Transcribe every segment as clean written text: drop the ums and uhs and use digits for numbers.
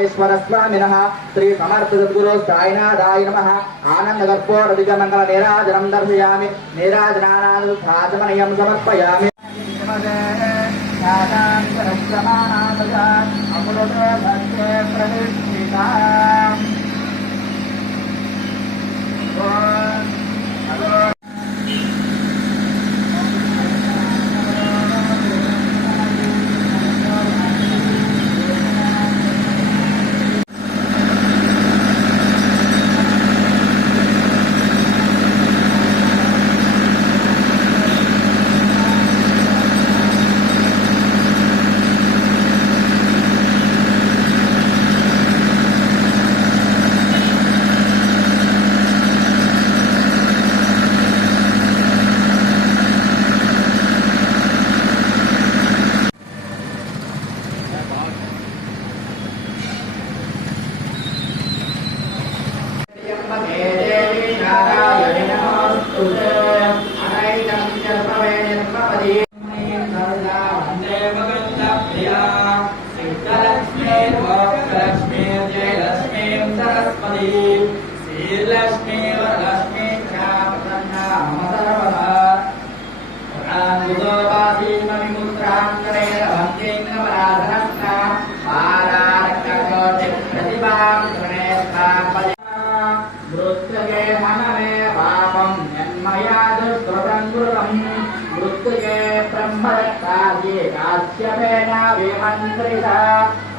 राजेश्वर स्वामिनः श्री समर्थ सद्गुरु साईनाथाय नमः। आनंद कर्पूर दिगमंगल नीराजनं दर्शयामि। नीराजनानादुत्थाचमनीयं समर्पयामि।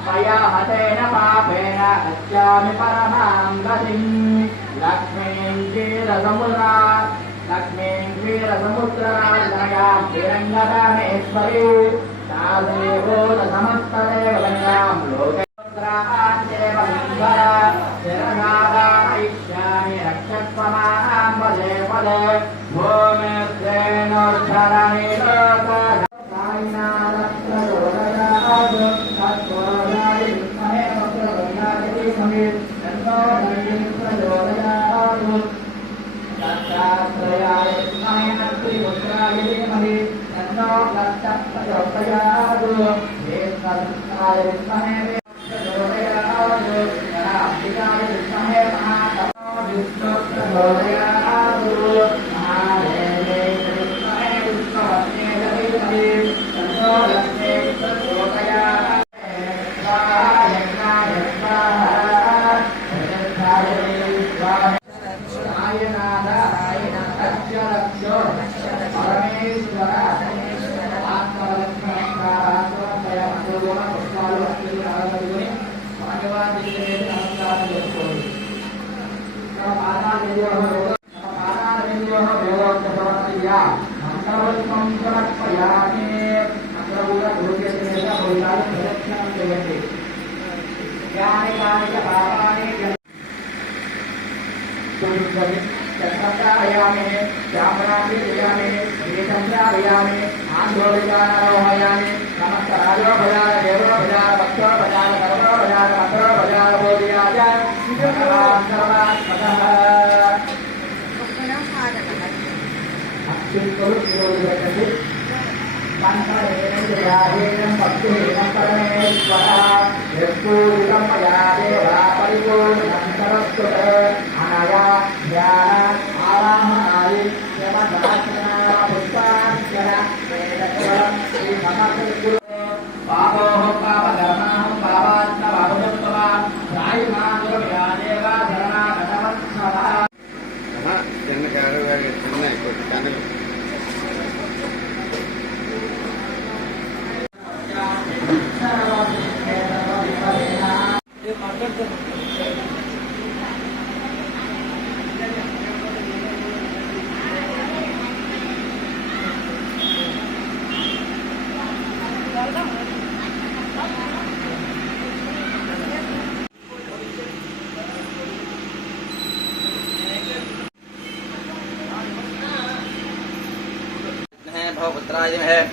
मया हतेन पापेन गच्छामि परमां गतिं। लक्ष्मीं क्षीरसमुद्रार्जनयां श्रीरङ्गदानेश्वरी सादेवो समस्तदेवयां लोकेन्द्राञ्जेवलिङ्गरागायिष्यामि रक्षत्वमानां पदे पदे भूमिर्धेनोर्धरणी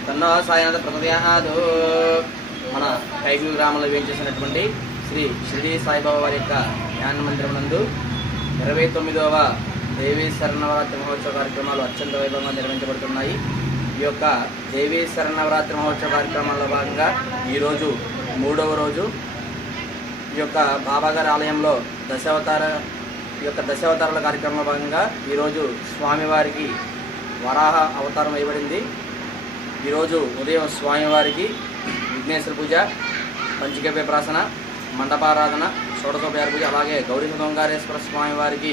తన్నో సాయనాథ ప్రతవ్యాదు. మన కైగూరు గ్రామంలో వేయించేసినటువంటి శ్రీ షిరిడి సాయిబాబా వారి యొక్క ధ్యాన మందిరం నందు 29వ దేవీ శరణవరాత్రి మహోత్సవ కార్యక్రమాలు అత్యంత వైభవంగా నిర్వహించబడుతున్నాయి. ఈ యొక్క దేవీ శరణవరాత్రి మహోత్సవ కార్యక్రమాల్లో భాగంగా ఈరోజు 3వ రోజు. ఈ ఈ యొక్క బాబాగారి ఆలయంలో దశావతారాల కార్యక్రమంలో భాగంగా ఈరోజు స్వామివారికి వరాహ అవతారం వేయబడింది. ఈరోజు ఉదయం స్వామివారికి విఘ్నేశ్వర పూజ, పంచగవ్య ప్రాసన, మండపారాధన, షోడశోపచార పూజ, అలాగే గౌరీ దొంగారేశ్వర స్వామివారికి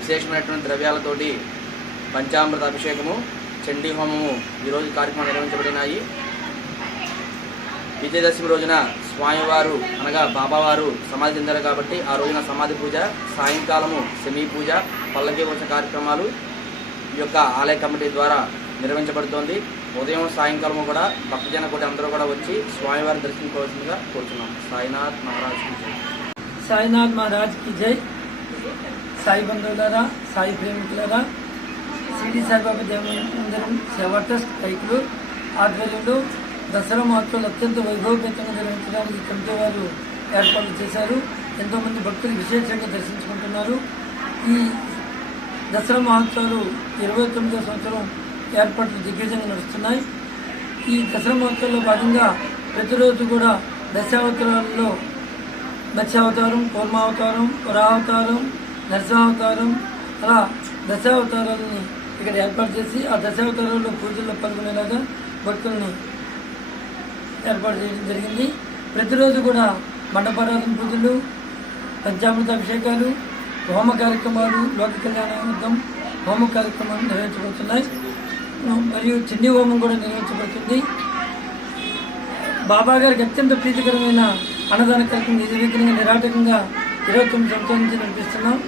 విశేషమైనటువంటి ద్రవ్యాలతోటి పంచామృత అభిషేకము, చండీ హోమము ఈరోజు కార్యక్రమం నిర్వహించబడినాయి. విజయదశమి రోజున స్వామివారు అనగా బాబావారు సమాధి చెందారు కాబట్టి ఆ రోజున సమాధి పూజ, సాయంకాలము సెమీ పూజ, పల్లకి వచ్చిన కార్యక్రమాలు ఈ యొక్క ఆలయ కమిటీ ద్వారా నిర్వహించబడుతోంది. ఉదయం సాయంకాలము కూడా భక్తజన కోటి అందరూ కూడా వచ్చి స్వామివారిని దర్శించుకోవాల్సిందిగా కోరుతున్నాం. సాయినాథ్ మహారాజ్ కి జై. సాయినాథ్ మహారాజ్ కి జై. సాయి బంధువులారా, సాయి ప్రేమికులారా, షిరిడి సాయిబాబా దేవమందిరం సేవా ట్రస్ట్ కైకులు ఆధ్వర్యంలో దసరా మహోత్సవాలు అత్యంత వైభవపేతంగా నిర్వహించడానికి కమిటీ వారు ఏర్పాట్లు చేశారు. ఎంతోమంది భక్తులు విశేషంగా దర్శించుకుంటున్నారు. ఈ దసరా మహోత్సవాలు 29వ సంవత్సరం ఏర్పాట్లు దిగ్విజయంగా నడుస్తున్నాయి. ఈ దసరా మహోత్సవంలో భాగంగా ప్రతిరోజు కూడా దశావతారాలలో మత్స్యావతారం, కూర్మావతారం, వరావతారం, నరసింహావతారం, అలా దశావతారాలని ఇక్కడ ఏర్పాటు చేసి ఆ దశావతారాల్లో పూజల్లో పాల్గొనేలాగా భక్తుల్ని ఏర్పాటు చేయడం జరిగింది. ప్రతిరోజు కూడా మండపారాధన పూజలు, పంచామృత అభిషేకాలు, హోమ కార్యక్రమాలు, లోక కళ్యాణార్థం హోమ కార్యక్రమాలు నిర్వహించబడుతున్నాయి. మరియు చండీ హోమం కూడా నిర్వహించబడుతుంది. బాబా గారికి అత్యంత ప్రీతికరమైన అన్నదాన కార్యక్రమం నిర్విఘ్నంగా నిరాటకంగా 29 సంవత్సరాల నుంచి నడిపిస్తున్నాం.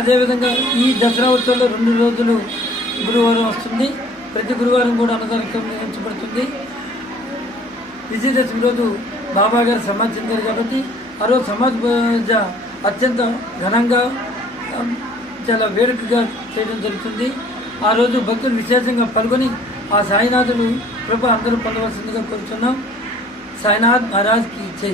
అదేవిధంగా ఈ దసరా ఉత్సవంలో 2 రోజులు గురువారం వస్తుంది. ప్రతి గురువారం కూడా అన్నదాన కార్యక్రమం నిర్వహించబడుతుంది. విజయదశమి రోజు బాబా గారు సమాధి చెందారు కాబట్టి ఆ రోజు సమాధి పూజ అత్యంత ఘనంగా చాలా వేడుకగా చేయడం జరుగుతుంది. ఆ రోజు భక్తులు విశేషంగా పాల్గొని ఆ సాయినాథుడు కృప అందరూ పొందవలసిందిగా కోరుతున్నాం. సాయినాథ్ మహారాజ్ కి జై.